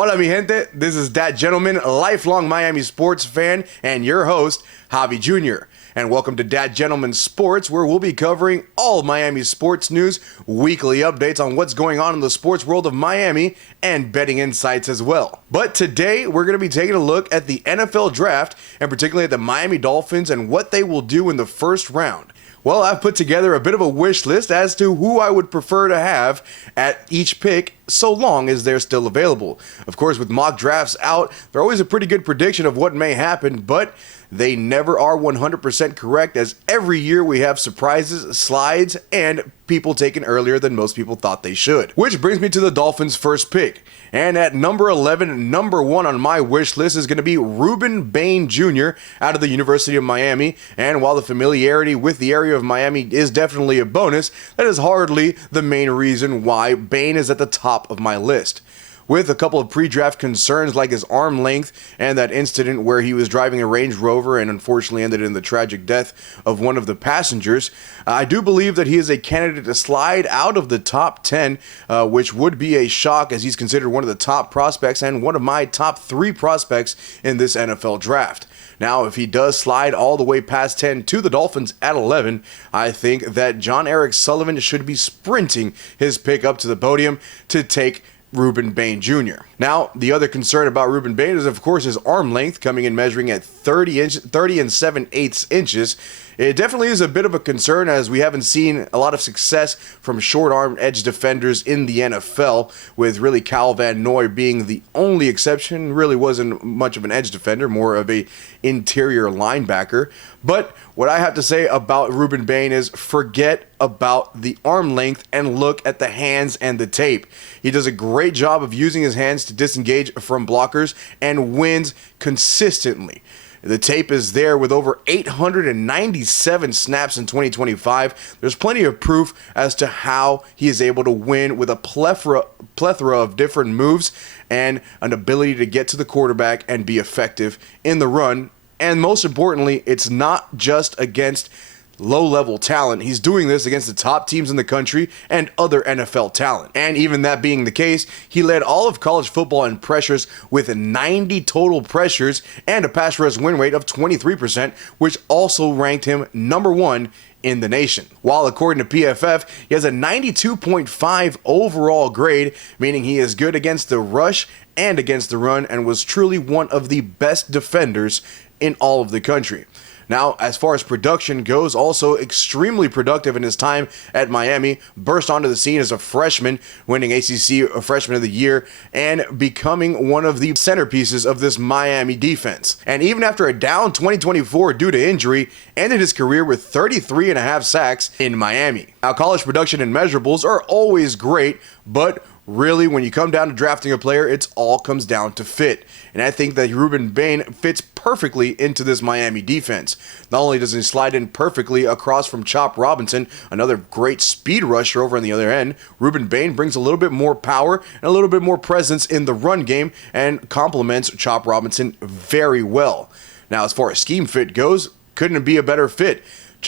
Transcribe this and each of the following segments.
Hola mi gente, this is that gentleman, a lifelong Miami sports fan, and your host, Javi Jr. And welcome to Dat Gentleman Sports, where we'll be covering all Miami sports news, weekly updates on what's going on in the sports world of Miami, and betting insights as well. But today, we're going to be taking a look at the NFL draft, and particularly at the Miami Dolphins and what they will do in the first round. Well, I've put together a bit of a wish list as to who I would prefer to have at each pick, so long as they're still available. Of course, with mock drafts out, they're always a pretty good prediction of what may happen, but they never are 100% correct, as every year we have surprises, slides, and people taken earlier than most people thought they should. Which brings me to the Dolphins' first pick. And at number 11, number 1 on my wish list is going to be Ruben Bain Jr. out of the University of Miami. And while the familiarity with the area of Miami is definitely a bonus, that is hardly the main reason why Bain is at the top of my list. With a couple of pre-draft concerns like his arm length and that incident where he was driving a Range Rover and unfortunately ended in the tragic death of one of the passengers, I do believe that he is a candidate to slide out of the top 10, which would be a shock as he's considered one of the top prospects and one of my top 3 prospects in this NFL draft. Now, if he does slide all the way past 10 to the Dolphins at 11, I think that John Eric Sullivan should be sprinting his pick up to the podium to take Ruben Bain Jr. Now, the other concern about Ruben Bain is, of course, his arm length, coming in measuring at 30 and 7/8 inches. It definitely is a bit of a concern, as we haven't seen a lot of success from short-armed edge defenders in the NFL, with really Kyle Van Noy being the only exception. Really wasn't much of an edge defender, more of a interior linebacker. But what I have to say about Ruben Bain is forget about the arm length and look at the hands and the tape. He does a great job of using his hands to disengage from blockers and wins consistently. The tape is there with over 897 snaps in 2025. There's plenty of proof as to how he is able to win with a plethora of different moves and an ability to get to the quarterback and be effective in the run. And most importantly, it's not just against low-level talent. He's doing this against the top teams in the country and other NFL talent. And even that being the case, he led all of college football in pressures with 90 total pressures and a pass rush win rate of 23%, which also ranked him number 1 in the nation. While according to PFF, he has a 92.5 overall grade, meaning he is good against the rush and against the run, and was truly one of the best defenders in all of the country. Now, as far as production goes, also extremely productive in his time at Miami, burst onto the scene as a freshman, winning ACC Freshman of the Year, and becoming one of the centerpieces of this Miami defense. And even after a down 2024 due to injury, ended his career with 33.5 sacks in Miami. Now, college production and measurables are always great, but really, when you come down to drafting a player, it all comes down to fit. And I think that Ruben Bain fits perfectly into this Miami defense. Not only does he slide in perfectly across from Chop Robinson, another great speed rusher over on the other end, Ruben Bain brings a little bit more power and a little bit more presence in the run game and complements Chop Robinson very well. Now, as far as scheme fit goes, couldn't it be a better fit?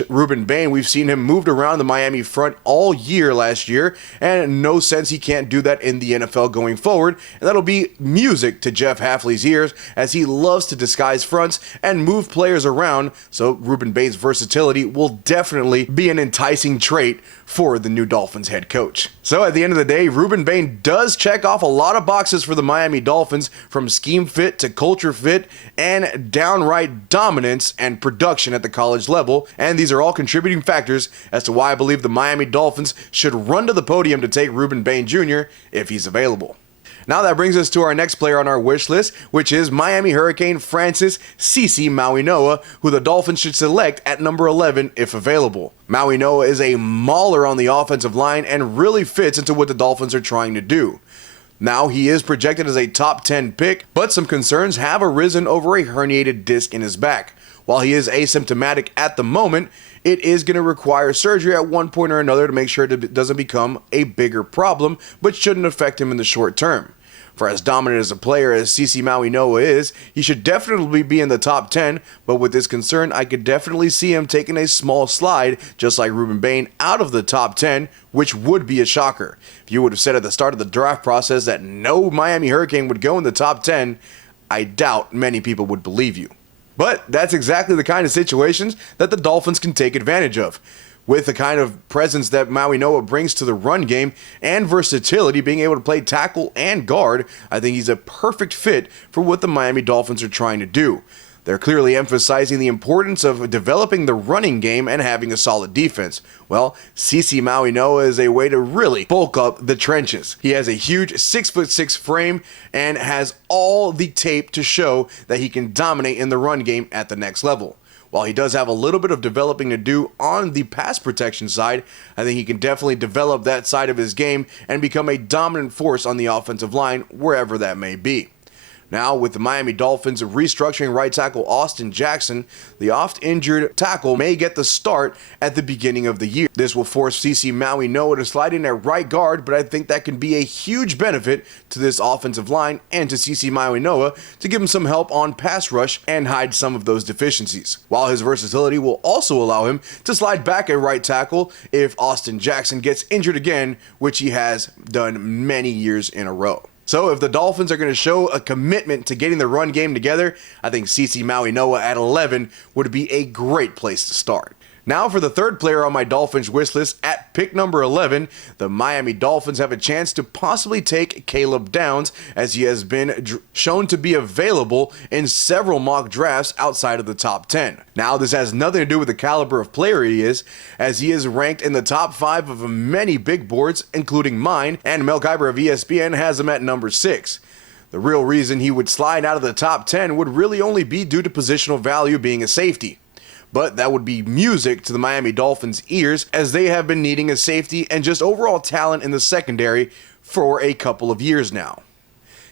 Ruben Bain, we've seen him moved around the Miami front all year last year, and in no sense he can't do that in the NFL going forward, and that'll be music to Jeff Hafley's ears, as he loves to disguise fronts and move players around, so Ruben Bain's versatility will definitely be an enticing trait for the new Dolphins head coach. So at the end of the day, Ruben Bain does check off a lot of boxes for the Miami Dolphins, from scheme fit to culture fit and downright dominance and production at the college level, and these are all contributing factors as to why I believe the Miami Dolphins should run to the podium to take Ruben Bain Jr. if he's available. Now that brings us to our next player on our wish list, which is Miami Hurricane Francis "Cece" Maui Noa, who the Dolphins should select at number 11 if available. Maui Noa is a mauler on the offensive line and really fits into what the Dolphins are trying to do. Now, he is projected as a top 10 pick, but some concerns have arisen over a herniated disc in his back. While he is asymptomatic at the moment, it is going to require surgery at one point or another to make sure it doesn't become a bigger problem, but shouldn't affect him in the short term. For as dominant as a player as CeCe Maui Noah is, he should definitely be in the top 10, but with this concern, I could definitely see him taking a small slide, just like Ruben Bain, out of the top 10, which would be a shocker. If you would have said at the start of the draft process that no Miami Hurricane would go in the top 10, I doubt many people would believe you. But that's exactly the kind of situations that the Dolphins can take advantage of. With the kind of presence that Maui Noah brings to the run game and versatility, being able to play tackle and guard, I think he's a perfect fit for what the Miami Dolphins are trying to do. They're clearly emphasizing the importance of developing the running game and having a solid defense. Well, CeCe Maui Noah is a way to really bulk up the trenches. He has a huge 6'6" frame and has all the tape to show that he can dominate in the run game at the next level. While he does have a little bit of developing to do on the pass protection side, I think he can definitely develop that side of his game and become a dominant force on the offensive line, wherever that may be. Now, with the Miami Dolphins restructuring right tackle Austin Jackson, the oft-injured tackle may get the start at the beginning of the year. This will force CeCe Maui Noah to slide in at right guard, but I think that can be a huge benefit to this offensive line and to CeCe Maui Noah to give him some help on pass rush and hide some of those deficiencies. While his versatility will also allow him to slide back at right tackle if Austin Jackson gets injured again, which he has done many years in a row. So if the Dolphins are going to show a commitment to getting the run game together, I think CeCe Maui Noah at 11 would be a great place to start. Now for the third player on my Dolphins wish list at pick number 11, the Miami Dolphins have a chance to possibly take Caleb Downs, as he has been shown to be available in several mock drafts outside of the top 10. Now this has nothing to do with the caliber of player he is, as he is ranked in the top 5 of many big boards, including mine, and Mel Kiper of ESPN has him at number 6. The real reason he would slide out of the top 10 would really only be due to positional value being a safety. But that would be music to the Miami Dolphins' ears, as they have been needing a safety and just overall talent in the secondary for a couple of years now.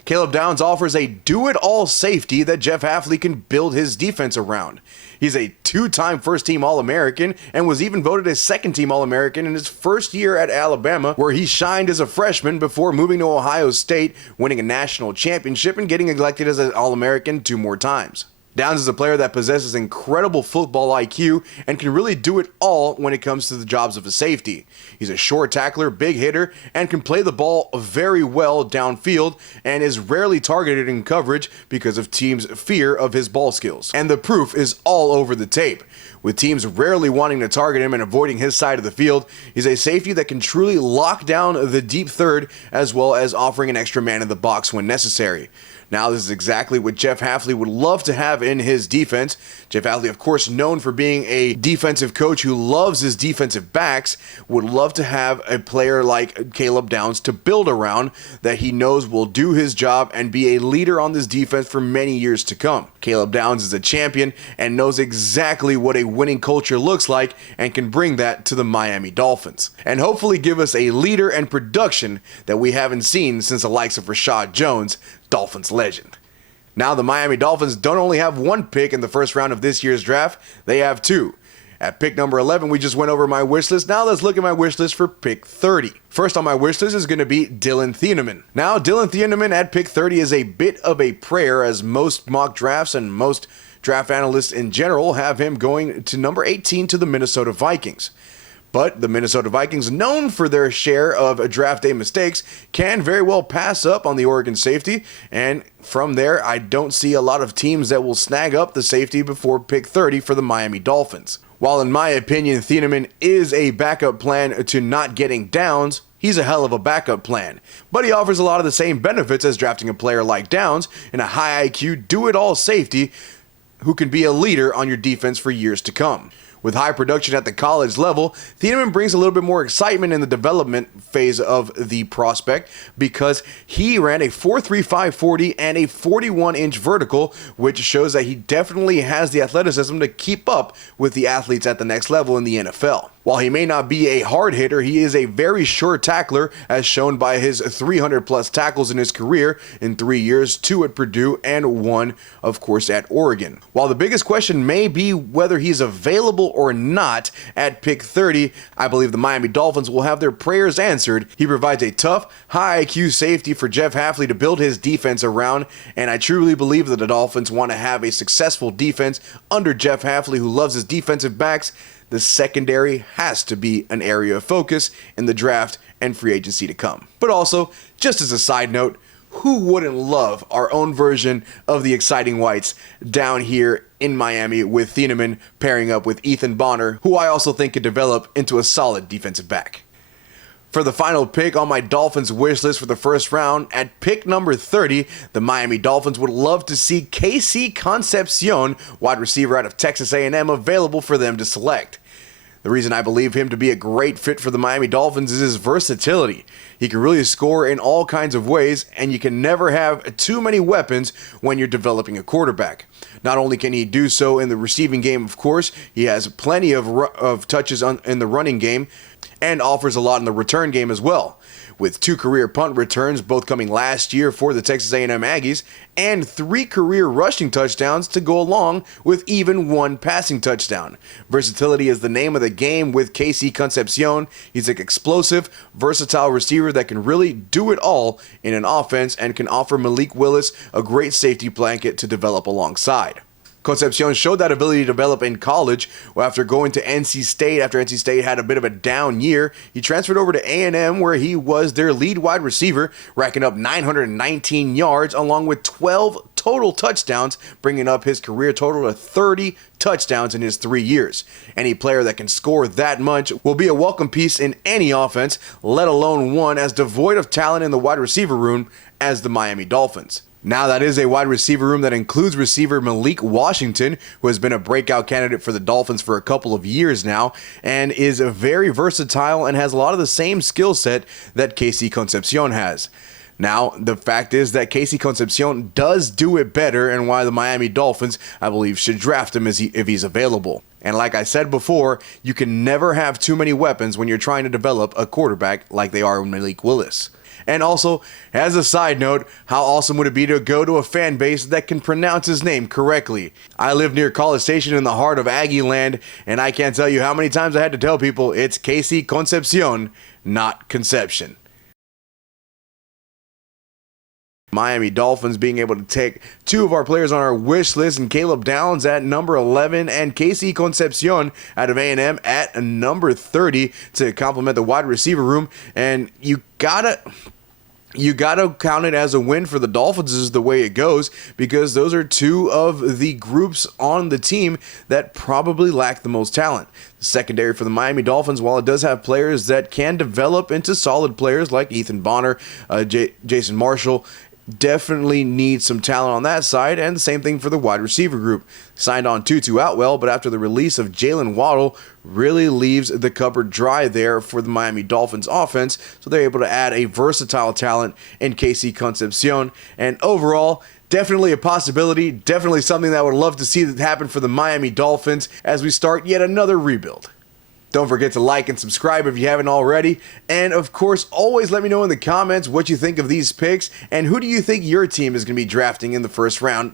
Caleb Downs offers a do-it-all safety that Jeff Hafley can build his defense around. He's a 2-time first-team All-American and was even voted a second-team All-American in his first year at Alabama, where he shined as a freshman before moving to Ohio State, winning a national championship and getting elected as an All-American 2 more times. Downs is a player that possesses incredible football IQ and can really do it all when it comes to the jobs of a safety. He's a short tackler, big hitter, and can play the ball very well downfield and is rarely targeted in coverage because of teams' fear of his ball skills. And the proof is all over the tape. With teams rarely wanting to target him and avoiding his side of the field, he's a safety that can truly lock down the deep third as well as offering an extra man in the box when necessary. Now, this is exactly what Jeff Hafley would love to have in his defense. Jeff Hafley, of course, known for being a defensive coach who loves his defensive backs, would love to have a player like Caleb Downs to build around that he knows will do his job and be a leader on this defense for many years to come. Caleb Downs is a champion and knows exactly what a winning culture looks like and can bring that to the Miami Dolphins. And hopefully give us a leader and production that we haven't seen since the likes of Rashad Jones, Dolphins legend. Now the Miami Dolphins don't only have 1 pick in the first round of this year's draft, they have 2. At pick number 11, we just went over my wish list. Now let's look at my wish list for pick 30. First on my wish list is going to be Dylan Thieneman. Now Dylan Thieneman at pick 30 is a bit of a prayer, as most mock drafts and most draft analysts in general have him going to number 18 to the Minnesota Vikings. But the Minnesota Vikings, known for their share of draft day mistakes, can very well pass up on the Oregon safety, and from there, I don't see a lot of teams that will snag up the safety before pick 30 for the Miami Dolphins. While in my opinion, Thieneman is a backup plan to not getting Downs, he's a hell of a backup plan. But he offers a lot of the same benefits as drafting a player like Downs in a high IQ, do-it-all safety who can be a leader on your defense for years to come. With high production at the college level, Thieneman brings a little bit more excitement in the development phase of the prospect because he ran a 4.35 40 and a 41-inch vertical, which shows that he definitely has the athleticism to keep up with the athletes at the next level in the NFL. While he may not be a hard hitter, he is a very sure tackler, as shown by his 300 plus tackles in his career in 3 years, 2 at Purdue and 1, of course, at Oregon. While the biggest question may be whether he's available or not at pick 30, I believe the Miami Dolphins will have their prayers answered. He provides a tough, high IQ safety for Jeff Hafley to build his defense around, and I truly believe that the Dolphins want to have a successful defense under Jeff Hafley, who loves his defensive backs. The secondary has to be an area of focus in the draft and free agency to come. But also, just as a side note, who wouldn't love our own version of the exciting whites down here in Miami with Thieneman pairing up with Ethan Bonner, who I also think could develop into a solid defensive back. For the final pick on my Dolphins wish list for the first round, at pick number 30, the Miami Dolphins would love to see Casey Concepcion, wide receiver out of Texas A&M, available for them to select. The reason I believe him to be a great fit for the Miami Dolphins is his versatility. He can really score in all kinds of ways, and you can never have too many weapons when you're developing a quarterback. Not only can he do so in the receiving game, of course, he has plenty of touches in the running game and offers a lot in the return game as well. With 2 career punt returns, both coming last year for the Texas A&M Aggies, and 3 career rushing touchdowns to go along with even 1 passing touchdown. Versatility is the name of the game with Casey Concepcion. He's an explosive, versatile receiver that can really do it all in an offense and can offer Malik Willis a great safety blanket to develop alongside. Concepcion showed that ability to develop in college. After going to NC State, after NC State had a bit of a down year, he transferred over to A&M, where he was their lead wide receiver, racking up 919 yards along with 12 total touchdowns, bringing up his career total to 30 touchdowns in his 3 years. Any player that can score that much will be a welcome piece in any offense, let alone one as devoid of talent in the wide receiver room as the Miami Dolphins. Now, that is a wide receiver room that includes receiver Malik Washington, who has been a breakout candidate for the Dolphins for a couple of years now, and is very versatile and has a lot of the same skill set that Casey Concepcion has. Now, the fact is that Casey Concepcion does do it better, and why the Miami Dolphins, I believe, should draft him if he's available. And like I said before, you can never have too many weapons when you're trying to develop a quarterback like they are with Malik Willis. And also, as a side note, how awesome would it be to go to a fan base that can pronounce his name correctly? I live near College Station in the heart of Aggie land, and I can't tell you how many times I had to tell people it's Casey Concepcion, not Conception. Miami Dolphins being able to take 2 of our players on our wish list, and Caleb Downs at number 11 and Casey Concepcion out of A&M at number 30 to complement the wide receiver room. And you gotta count it as a win for the Dolphins, is the way it goes, because those are 2 of the groups on the team that probably lack the most talent. The secondary for the Miami Dolphins, while it does have players that can develop into solid players like Ethan Bonner, Jason Marshall, definitely needs some talent on that side, and the same thing for the wide receiver group. Signed on Tutu Atwell, but after the release of Jalen Waddle, really leaves the cupboard dry there for the Miami Dolphins offense, so they're able to add a versatile talent in Casey Concepcion, and overall, definitely a possibility, definitely something that I would love to see that happen for the Miami Dolphins as we start yet another rebuild. Don't forget to like and subscribe if you haven't already. And of course, always let me know in the comments what you think of these picks and who do you think your team is going to be drafting in the first round.